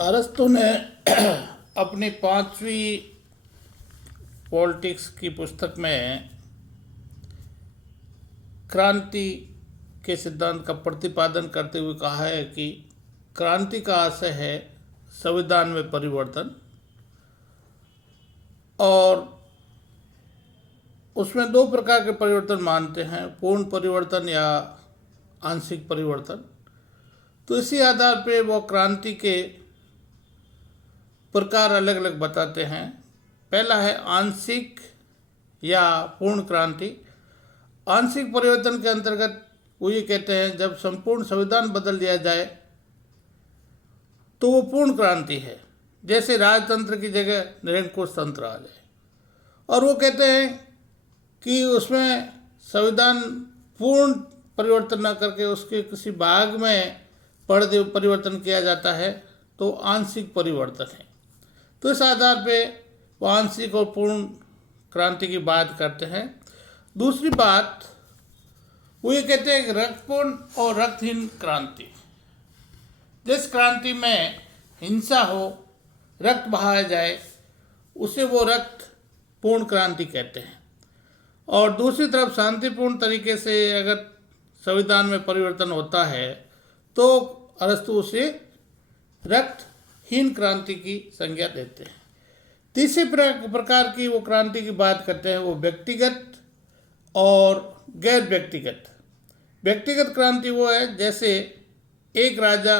अरस्तु ने अपनी 5वीं पॉलिटिक्स की पुस्तक में क्रांति के सिद्धांत का प्रतिपादन करते हुए कहा है कि क्रांति का आशय है संविधान में परिवर्तन, और उसमें 2 प्रकार के परिवर्तन मानते हैं, पूर्ण परिवर्तन या आंशिक परिवर्तन। तो इसी आधार पे वो क्रांति के प्रकार अलग अलग बताते हैं। पहला है आंशिक या पूर्ण क्रांति। आंशिक परिवर्तन के अंतर्गत वो ये कहते हैं जब संपूर्ण संविधान बदल दिया जाए तो वो पूर्ण क्रांति है, जैसे राजतंत्र की जगह निरंकुश तंत्र आ जाए। और वो कहते हैं कि उसमें संविधान पूर्ण परिवर्तन न करके उसके किसी भाग में परिवर्तन किया जाता है तो आंशिक परिवर्तन है। तो इस आधार पे वो आंशिक और पूर्ण क्रांति की बात करते हैं। दूसरी बात वो ये कहते हैं कि रक्तपूर्ण और रक्तहीन क्रांति। जिस क्रांति में हिंसा हो, रक्त बहाया जाए, उसे वो रक्त पूर्ण क्रांति कहते हैं। और दूसरी तरफ शांतिपूर्ण तरीके से अगर संविधान में परिवर्तन होता है तो अरस्तु उसे रक्तहीन क्रांति की संज्ञा देते हैं। तीसरे प्रकार की वो क्रांति की बात करते हैं, वो व्यक्तिगत और गैर व्यक्तिगत। व्यक्तिगत क्रांति वो है जैसे एक राजा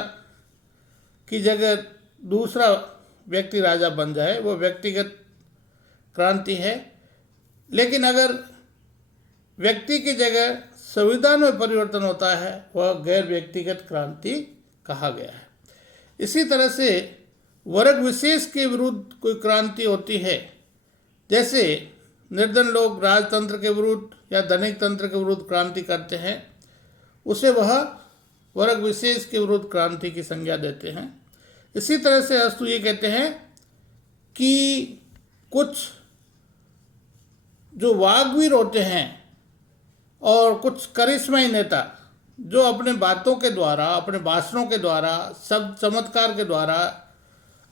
की जगह दूसरा व्यक्ति राजा बन जाए, वो व्यक्तिगत क्रांति है। लेकिन अगर व्यक्ति की जगह संविधान में परिवर्तन होता है वह गैर व्यक्तिगत क्रांति कहा गया है। इसी तरह से वर्ग विशेष के विरुद्ध कोई क्रांति होती है, जैसे निर्धन लोग राजतंत्र के विरुद्ध या धनिक तंत्र के विरुद्ध क्रांति करते हैं, उसे वह वर्ग विशेष के विरुद्ध क्रांति की संज्ञा देते हैं। इसी तरह से अरस्तु ये कहते हैं कि कुछ जो वाग्वीर होते हैं और कुछ करिश्माई नेता जो अपने बातों के द्वारा, अपने भाषणों के द्वारा, शब्द चमत्कार के द्वारा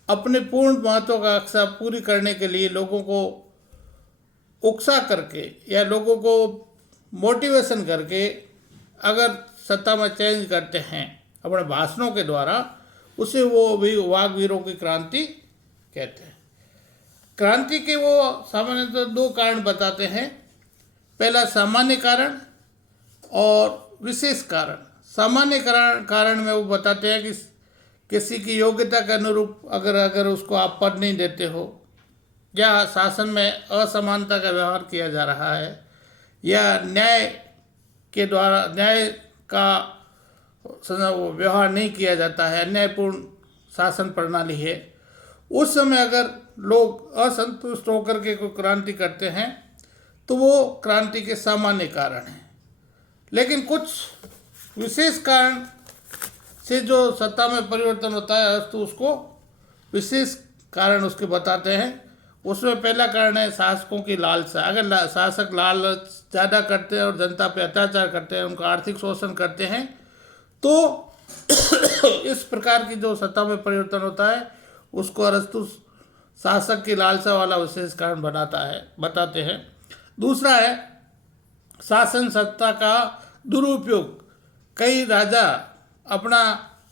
अपने पूर्ण महत्वाकांक्षा पूरी करने के लिए लोगों को उकसा करके या लोगों को मोटिवेशन करके अगर सत्ता में चेंज करते हैं अपने भाषणों के द्वारा, उसे वो भी वाग्वीरों की क्रांति कहते हैं। क्रांति के वो सामान्यतः 2 कारण बताते हैं। पहला सामान्य कारण और विशेष कारण। सामान्य कारण में वो बताते हैं कि किसी की योग्यता के अनुरूप अगर उसको आप पद नहीं देते हो, या शासन में असमानता का व्यवहार किया जा रहा है, या न्याय के द्वारा न्याय का व्यवहार नहीं किया जाता है, अन्यायपूर्ण शासन प्रणाली है, उस समय अगर लोग असंतुष्ट होकर के कोई क्रांति करते हैं तो वो क्रांति के सामान्य कारण हैं। लेकिन कुछ विशेष कारण से जो सत्ता में परिवर्तन होता है तो उसको विशेष कारण उसके बताते हैं। उसमें पहला कारण है शासकों की लालसा। अगर शासक लालच ज़्यादा करते हैं और जनता पे अत्याचार करते हैं, उनका आर्थिक शोषण करते हैं, तो इस प्रकार की जो सत्ता में परिवर्तन होता है उसको अरस्तु शासक की लालसा वाला विशेष कारण बताते हैं। दूसरा है शासन सत्ता का दुरुपयोग। कई राजा अपना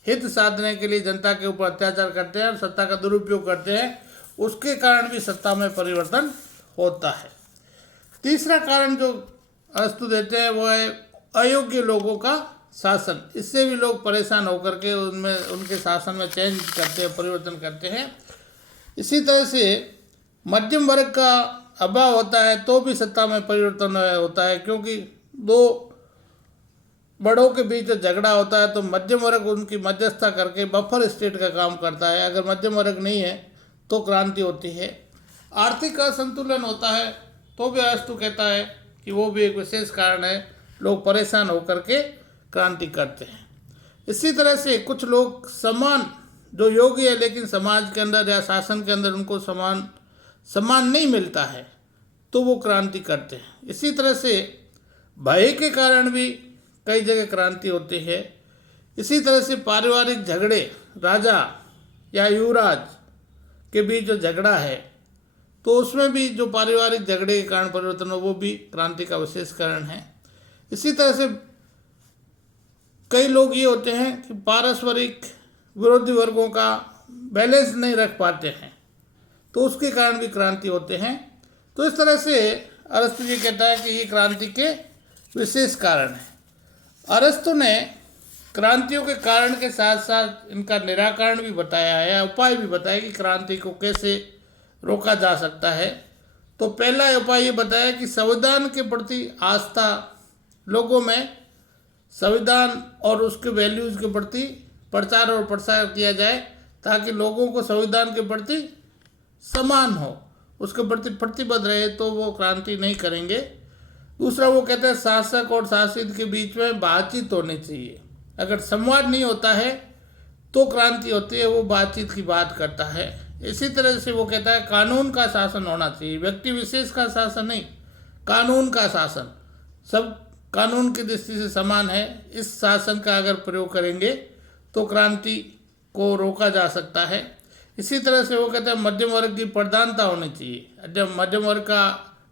हित साधने के लिए जनता के ऊपर अत्याचार करते हैं और सत्ता का दुरुपयोग करते हैं, उसके कारण भी सत्ता में परिवर्तन होता है। तीसरा कारण जो अरस्तु देते हैं वो है अयोग्य लोगों का शासन। इससे भी लोग परेशान होकर के उनके शासन में चेंज करते हैं, परिवर्तन करते हैं। इसी तरह से मध्यम वर्ग का अभाव होता है तो भी सत्ता में परिवर्तन होता है, क्योंकि 2 बड़ों के बीच झगड़ा होता है तो मध्यम वर्ग उनकी मध्यस्थता करके बफर स्टेट का काम करता है। अगर मध्यम वर्ग नहीं है तो क्रांति होती है। आर्थिक असंतुलन होता है तो भी अरस्तु कहता है कि वो भी एक विशेष कारण है, लोग परेशान होकर के क्रांति करते हैं। इसी तरह से कुछ लोग समान जो योग्य है लेकिन समाज के अंदर या शासन के अंदर उनको सम्मान नहीं मिलता है तो वो क्रांति करते हैं। इसी तरह से भय के कारण भी कई जगह क्रांति होती है। इसी तरह से पारिवारिक झगड़े, राजा या युवराज के बीच जो झगड़ा है, तो उसमें भी जो पारिवारिक झगड़े के कारण परिवर्तन हो, वो भी क्रांति का विशेष कारण है। इसी तरह से कई लोग ये होते हैं कि पारस्परिक विरोधी वर्गों का बैलेंस नहीं रख पाते हैं, तो उसके कारण भी क्रांति होते हैं। तो इस तरह से अरस्तु जी कहता है कि ये क्रांति के विशेष कारण हैं। अरस्तु ने क्रांतियों के कारण के साथ साथ इनका निराकरण भी बताया है, उपाय भी बताया कि क्रांति को कैसे रोका जा सकता है। तो पहला उपाय ये बताया कि संविधान के प्रति आस्था लोगों में, संविधान और उसके वैल्यूज़ के प्रति प्रचार और प्रसार किया जाए, ताकि लोगों को संविधान के प्रति समान हो, उसके प्रति प्रतिबद्ध रहे, तो वो क्रांति नहीं करेंगे। दूसरा वो कहता है शासक और शासित के बीच में बातचीत होनी चाहिए। अगर संवाद नहीं होता है तो क्रांति होती है, वो बातचीत की बात करता है। इसी तरह से वो कहता है कानून का शासन होना चाहिए, व्यक्ति विशेष का शासन नहीं, कानून का शासन। सब कानून की दृष्टि से समान है, इस शासन का अगर प्रयोग करेंगे तो क्रांति को रोका जा सकता है। इसी तरह से वो कहते हैं मध्यम वर्ग की प्रधानता होनी चाहिए। जब मध्यम वर्ग का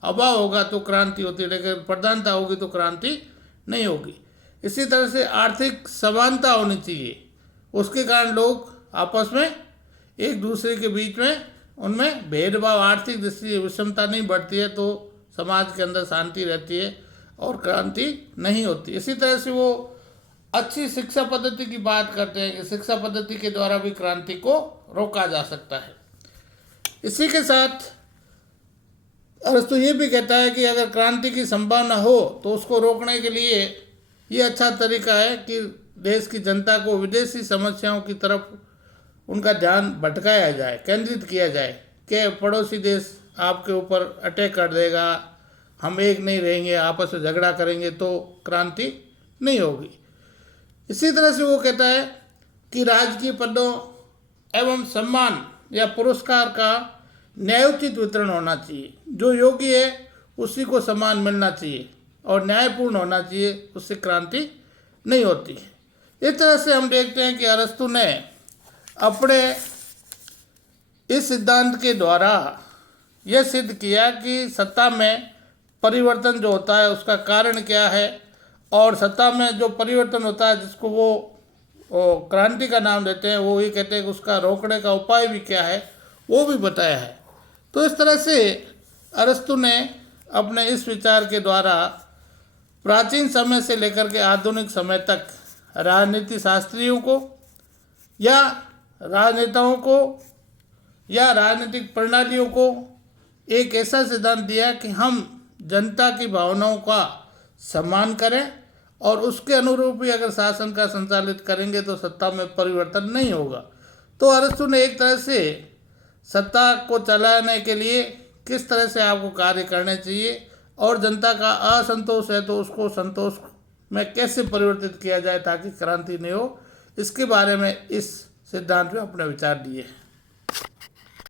अभाव होगा तो क्रांति होती है, लेकिन प्रधानता होगी तो क्रांति नहीं होगी। इसी तरह से आर्थिक समानता होनी चाहिए, उसके कारण लोग आपस में एक दूसरे के बीच में उनमें भेदभाव, आर्थिक दृष्टि से विषमता नहीं बढ़ती है, तो समाज के अंदर शांति रहती है और क्रांति नहीं होती। इसी तरह से वो अच्छी शिक्षा पद्धति की बात करते हैं कि शिक्षा पद्धति के द्वारा भी क्रांति को रोका जा सकता है। इसी के साथ अरस्तु ये भी कहता है कि अगर क्रांति की संभावना हो तो उसको रोकने के लिए ये अच्छा तरीका है कि देश की जनता को विदेशी समस्याओं की तरफ उनका ध्यान भटकाया जाए, केंद्रित किया जाए कि पड़ोसी देश आपके ऊपर अटैक कर देगा, हम एक नहीं रहेंगे, आपस में झगड़ा करेंगे तो क्रांति नहीं होगी। इसी तरह से वो कहता है कि राजकीय पदों एवं सम्मान या पुरस्कार का न्यायोचित वितरण होना चाहिए। जो योग्य है उसी को सम्मान मिलना चाहिए और न्यायपूर्ण होना चाहिए, उससे क्रांति नहीं होती है। इस तरह से हम देखते हैं कि अरस्तु ने अपने इस सिद्धांत के द्वारा यह सिद्ध किया कि सत्ता में परिवर्तन जो होता है उसका कारण क्या है, और सत्ता में जो परिवर्तन होता है जिसको वो क्रांति का नाम देते हैं, वो ये कहते हैं कि उसका रोकने का उपाय भी क्या है वो भी बताया है। तो इस तरह से अरस्तु ने अपने इस विचार के द्वारा प्राचीन समय से लेकर के आधुनिक समय तक राजनीति शास्त्रियों को या राजनेताओं को या राजनीतिक प्रणालियों को एक ऐसा सिद्धांत दिया कि हम जनता की भावनाओं का सम्मान करें और उसके अनुरूप ही अगर शासन का संचालित करेंगे तो सत्ता में परिवर्तन नहीं होगा। तो अरस्तु ने एक तरह से सत्ता को चलाने के लिए किस तरह से आपको कार्य करने चाहिए और जनता का असंतोष है तो उसको संतोष में कैसे परिवर्तित किया जाए ताकि क्रांति नहीं हो, इसके बारे में इस सिद्धांत में अपने विचार दिए हैं।